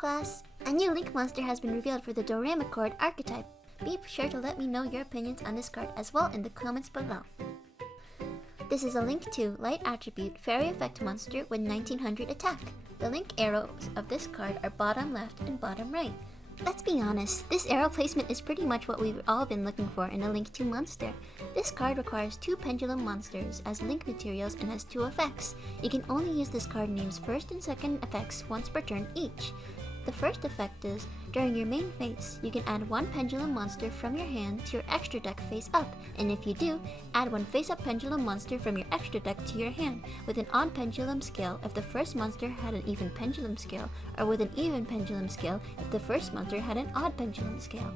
class! A new Link monster has been revealed for the Doramachord archetype. Be sure to let me know your opinions on this card as well in the comments below. This is a Link 2 Light Attribute Fairy Effect monster with 1900 attack. The Link arrows of this card are bottom left and bottom right. Let's be honest, this arrow placement is pretty much what we've all been looking for in a Link 2 monster. This card requires 2 Pendulum monsters as Link materials and has 2 effects. You can only use this card name's first and second effects once per turn each. The first effect is, during your main phase, you can add 1 Pendulum monster from your hand to your extra deck face up, and if you do, add 1 face-up Pendulum monster from your extra deck to your hand, with an odd Pendulum scale if the first monster had an even Pendulum scale, or with an even Pendulum scale if the first monster had an odd Pendulum scale.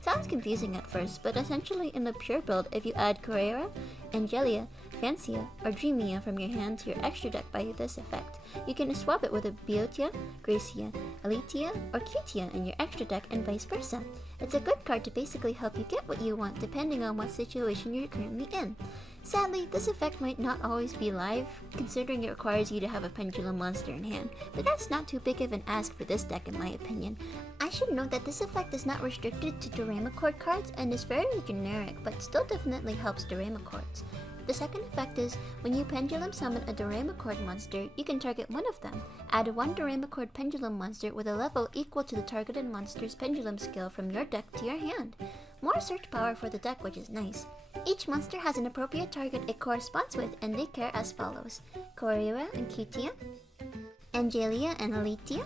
Sounds confusing at first, but essentially in the pure build, if you add Corera, Angelia, Fancia, or Dreamia from your hand to your extra deck by this effect, you can swap it with a Biotia, Gracia, Aletia, or Cutia in your extra deck and vice versa. It's a good card to basically help you get what you want depending on what situation you're currently in. Sadly, this effect might not always be live, considering it requires you to have a Pendulum monster in hand, but that's not too big of an ask for this deck in my opinion. I should note that this effect is not restricted to Doramachord cards and is fairly generic, but still definitely helps Doramachords. The second effect is, when you Pendulum summon a Doramachord monster, you can target one of them. Add 1 Doramachord Pendulum monster with a level equal to the targeted monster's Pendulum skill from your deck to your hand. More search power for the deck, which is nice. Each monster has an appropriate target it corresponds with, and they care as follows: Corera and Cutia, Angelia and Aletia,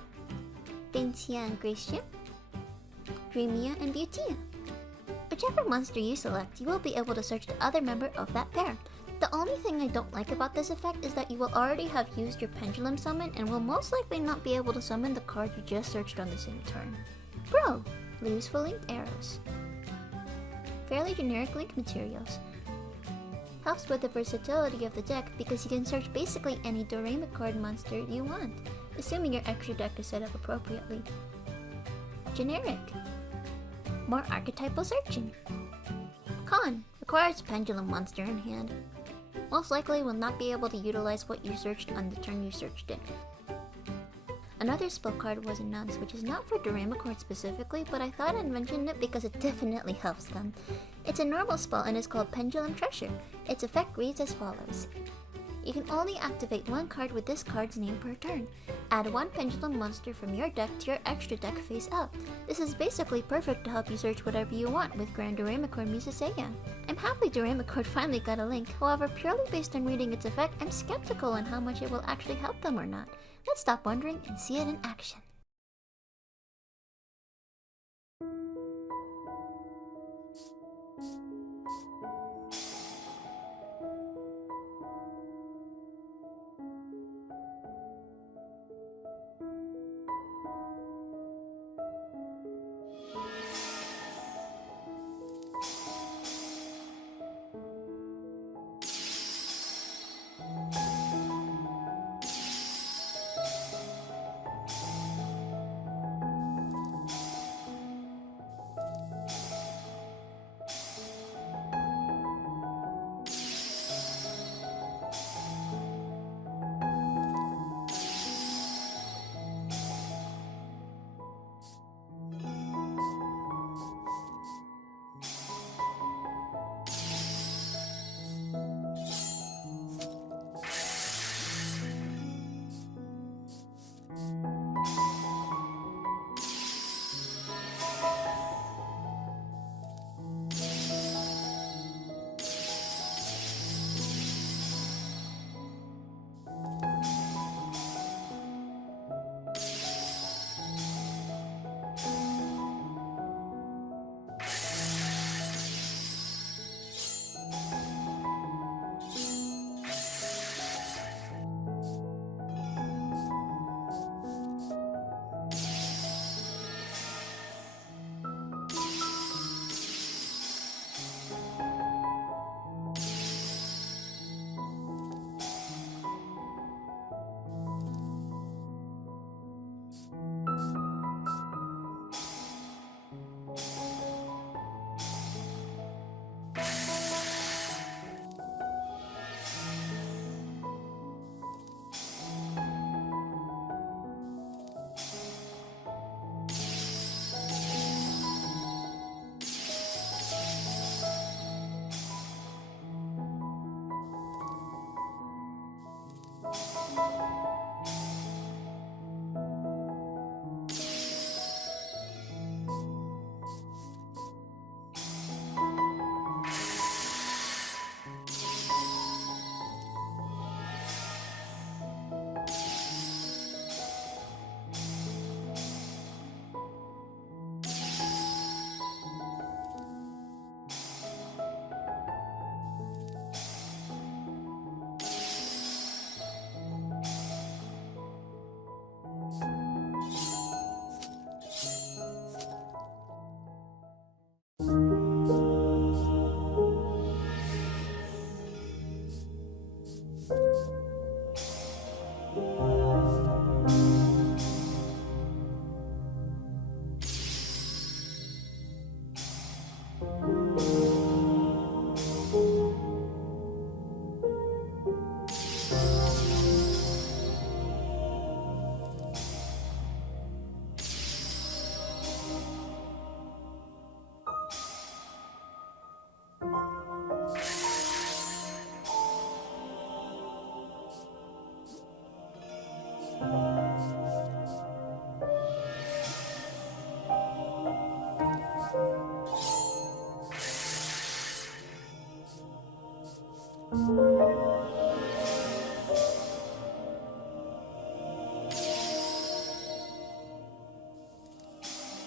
Fancia and Gracia, Dreamia and Biotia. Whichever monster you select, you will be able to search the other member of that pair. The only thing I don't like about this effect is that you will already have used your Pendulum summon and will most likely not be able to summon the card you just searched on the same turn. Bro! Useful Link arrows. Fairly generic Link materials. Helps with the versatility of the deck because you can search basically any Doramachord monster you want, assuming your extra deck is set up appropriately. Generic. More archetypal searching. Con. Requires a Pendulum monster in hand. Most likely will not be able to utilize what you searched on the turn you searched it. Another spell card was announced, which is not for Doramachord specifically, but I thought I'd mention it because it definitely helps them. It's a normal spell and is called Pendulum Treasure. Its effect reads as follows. You can only activate 1 card with this card's name per turn. Add 1 Pendulum monster from your deck to your extra deck face up. This is basically perfect to help you search whatever you want with Grand Doramachord Musaceia. I'm happy Doramachord finally got a Link, however purely based on reading its effect, I'm skeptical on how much it will actually help them or not. Let's stop wondering and see it in action.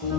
Thank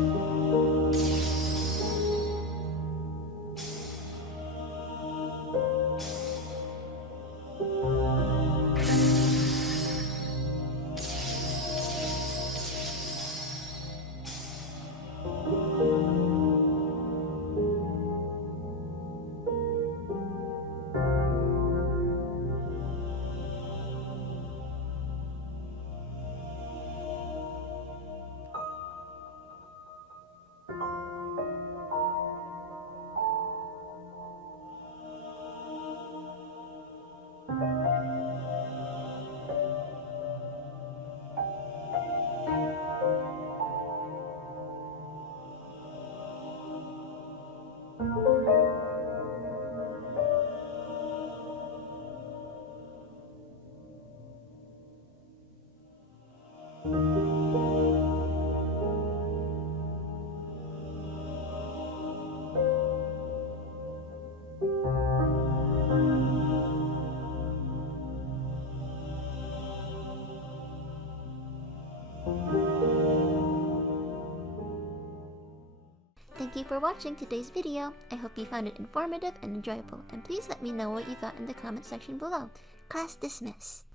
you for watching today's video. I hope you found it informative and enjoyable, and please let me know what you thought in the comment section below. Class dismissed.